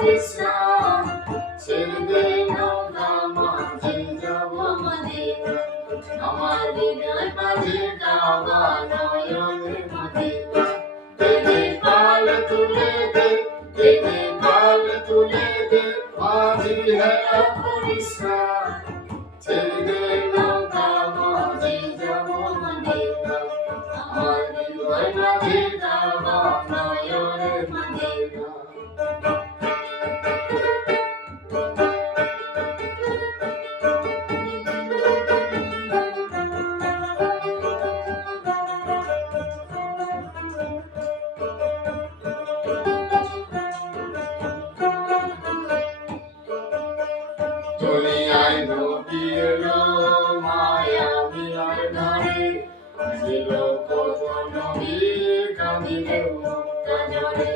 করিস না, ছেড়ে দে নৌকা মাঝি যাব মদিনা, আমার হৃদয় মাঝে কাবা নয়নের মদিনা। দে দে পাল তুলে দে, দে দে পাল তুলে দে, মাঝি হেলা করিস না, ছেড়ে দে নৌকা মাঝি যাব মদিনা, আমার হৃদয় মাঝে কাবা নয়নের মদিনা। দুনিয়ায় নবী এলো মায়া মিনার ধারে, ছিল কত নবী কাঁদিলে মুক্তা ঝরে।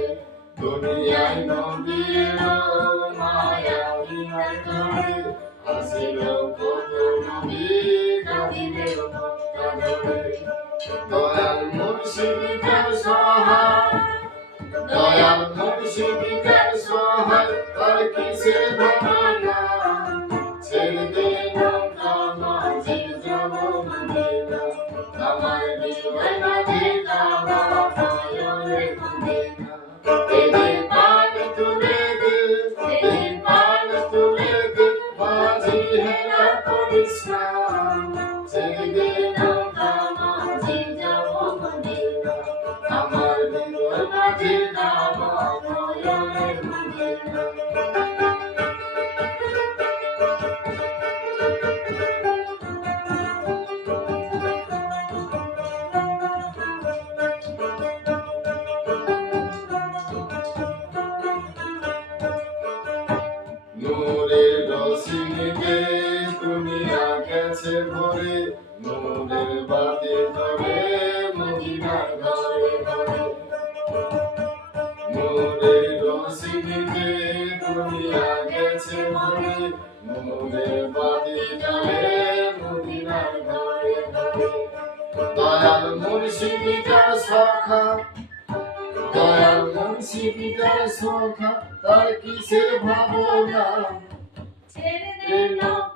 দুনিয়ায় নবী এলো মায়া মিনার ধারে, ছিল কত নবী কাঁদিলে মুক্তা ঝরে। দয়াল মুর্শিদ কার সহায়, দয়াল মুর্শিদ কার সহায়, তার কিসের ভাবনা, ছেড়ে দে নৌকা মাঝি যাব মদিনা, আমার হৃদয় মাঝে কাবা নয়নের মদিনা। দে দে পাল তুলে দে, দে দে পাল তুলে দে, মাঝি হেলা করিস না, ছেড়ে দে নৌকা মাঝি যাব মদিনা, আমার হৃদয় মাঝে কাবা নয়নের মদিনা। নূরের রোশনীতে দুনিয়া গেছে ভরে, নূরের বাতি ধরে মদিনার ঘরে ঘরে। নূরের রোশনীতে দুনিয়া গেছে ভরে, নূরের বাতি জ্বলে মদিনার ঘরে ঘরে। দয়াল মুর্শিদ কার সখা, দয়াল মুর্শিদ কার সখা, তার কিসের ভাবনা, ছেড়ে দে নৌকা